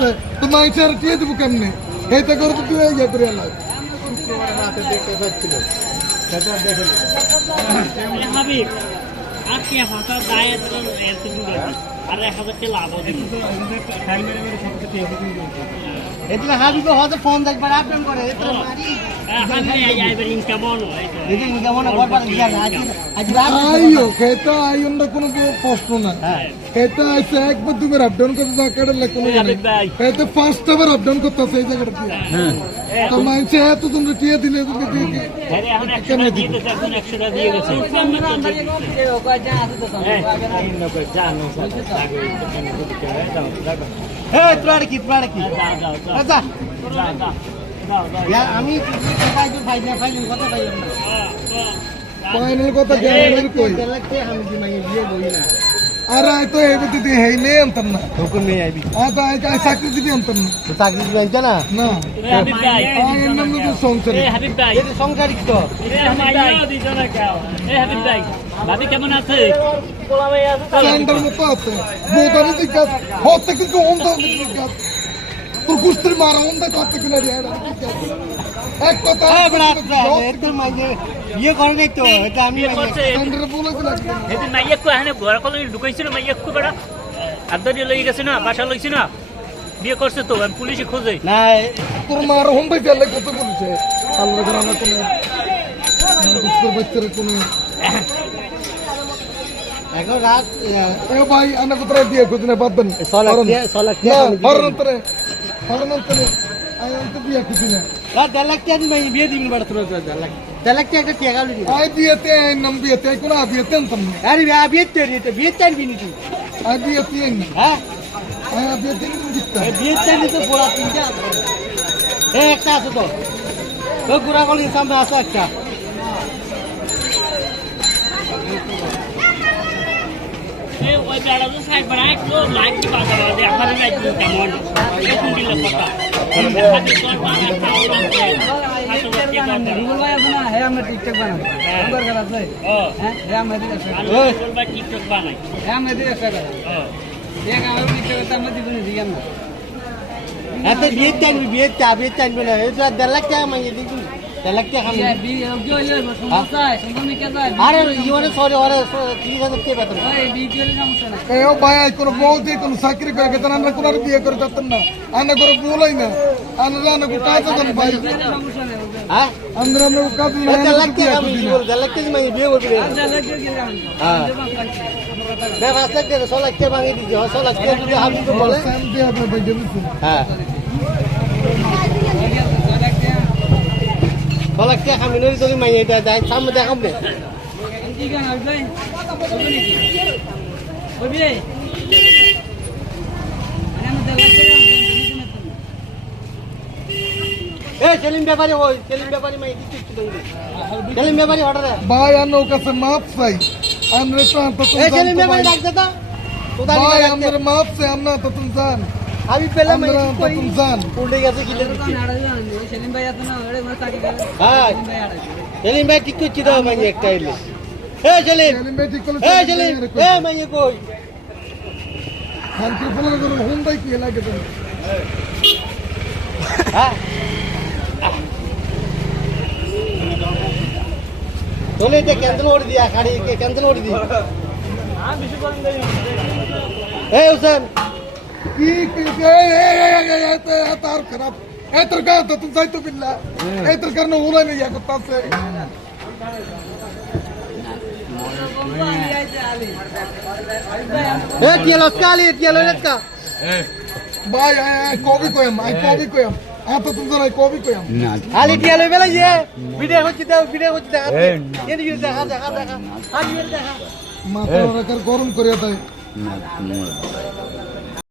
যায় তো মাইচার টিয়ে দেবো কেমনে এইটা করে তো তুই ইয়ে করে আল্লাহ হাবিব আজকে হাঁটা দায় আর 1000 লাভ એટલે હાબી હો તો ફોન দেখ પર આપેમ করে એટલે મારી হাবিব ইনকাম অন এই ইনকাম না করবার দিয়া আজ রাত আইও খেতা আইন্দ কোনো প্রশ্ন না খেতা আছে একবার দুবার আপডাউন করতে যা কাটার লাগে কোনো খেতে ফার্স্ট আবার আপডাউন করতে আছে এই জায়গাটা দিয়ে তো মাইছে এত তোমরা টিয়ে দিলে তুমি দিয়ে আরে এখন 100 দিয়ে দিতে এখন 100 টাকা দিয়ে গেছে এই তোরা কি আচ্ছা আমি ফাইনাল কথা পাই না ফাইনাল কথা গ্যারান্টি কই লাগতে আমি কি মাইয়ে বিয়ে বই না আরে আই তো এবে দিদি হেইলে আনতাম না হুকুম নেই আইবি আ তো আই চাকরি দিবি আনতাম না তো চাকরি দিবেন না না হাবিব ভাই আই এর নাম তো সংসার হাবিব ভাই এই সংসারিক তো হাবিব ভাই ভাবি কেমন আছে স্যান্ডার মতো আছে বোতারে জিজ্ঞাস হতে কিন্তু অন্ধ জিজ্ঞাস তোর কুস্তির মারা অন্ধ করতে কিনা রে এক কথা একদম মাইয়ে বিয়ে করে নাই তো এটা আমি স্যান্ডার বলেছিল সেদিন মাইয়াকু এখানে ঘর কলে ঢুকাইছিল মাইয়াকু বেড়া আদরি লই গেছে না বাসা লইছি না বিয়ে করছে তো আমি পুলিশে খোঁজে না তোর মার অন্ধ গেলে কত বলছে আল্লাহ গ্রামে কোনো কুস্তির বাচ্চারা কোনো এখন রাত এ ভাই আনা কোথায় দিয়ে খুঁজনে বাদ দেন হরনন্তরে আই অন্ত দিয়ে খুঁজনে রাত দেলাকতে আমি মাইয়ে বিয়ে দিবিন বড় তোর দেলাকতে একটা টেকা লই আই বিয়েতে নাম বিয়েতে কোনো বিয়েতে আনতাম না আরে বিয়ে চাই বিনি তুই আই বিয়েতে না হ্যাঁ আই বিয়েতে দিতে বিয়ে চাই তো বড় তিনটা এ একটা আছে তো ও গুড়া গলি সামনে আছে একটা এ ওই বেড়া তো সাইড বাড়ায় তো লাইক কি বাজা বাজে আমার লাইক কেমন এখন দিল কথা হাবিব কোন বানা খাওয়া রুবল ভাই আছে না হে আমরা টিকটক বানাই সুন্দর করা আছে হ্যাঁ হে আমরা দিতে ওই বলবা টিকটক বানাই হে আমরা দিতে করা এক আমার টিকটক তো আমরা দিবনি দিগাম না এত বিয়ে চাই বলে এই তো দেলাক টাকা মাইয়ে দিবি দেলাক টাকা আমি বিয়ে কি হইলো সমস্যা সম্পূর্ণ কে যায় আরে ইওরে সরি ওরে 30000 কে বেতন এই বিয়ে হইলো সমস্যা না এ ও ভাই কোনো বউতে কোনো চাকরি করে গেতেন আমরা কোনো বিয়ে করে যেতেন না আনা করে বলাই না আনা কো কাজ দেন ভাই সমস্যা নেই হ্যাঁ আমরা কাজ দেলাক টাকা আমি বল দেলাক টাকা মাইয়ে বিয়ে করবে দেলাক টাকা কি জানি হ্যাঁ দে বাস লাখ টাকা 100 লাখ টাকা মাইয়ে দিছি 100 লাখ টাকা যদি আমি তো বলে স্যাম দিয়ে আপনি ভাই দেবেন হ্যাঁ 100 লাখ টাকা আমি নই তোর মাইয়ে এটা যাই সামনে দেখাম দে কি গান আসবে বলবি রে আমি দেলাক টাকা এ সেলিম ব্যাপারী ওই সেলিম ব্যাপারী মাইয়ে দিচ্ছি সেলিম ব্যাপারী অর্ডার ভাই আনো কাছে মাপ চাই আমরা তো এ সেলিম ব্যাপারী ডাক দে তো ভাই আমরা মাপ চাই আমরা তো তুমি জান আমি পেলাম আমরা তো তুমি জান উল্টে গেছে কি সেলিম ভাই এত না ওরে মনে চাকরি করে হ্যাঁ সেলিম ভাই ঠিক করছি দাও মাইয়ে একটা এলে এ সেলিম এ সেলিম এ মাইয়ে কই শান্তি ফোন করে হোম ভাই কি লাগে তুমি হ্যাঁ চলে এটা ক্যান্সেল করে দিয়া গাড়ি ক্যান্সেল করে দি এই হোসেন কি তার খারাপ এতর কা তো তুমি যাইতো বিল্লা এতর কারণে ওলাই নেই এক করতে এ কি লস্কা আলি কি লস্কা ভাই কবি কয়াম তো তুমি জানাই কবি কয়াম আলি কি লই বেলা ইয়ে ভিডিও হচ্ছে দেখা এনে গিয়ে দেখা আমি দেখা মাথা গরম করে দেয়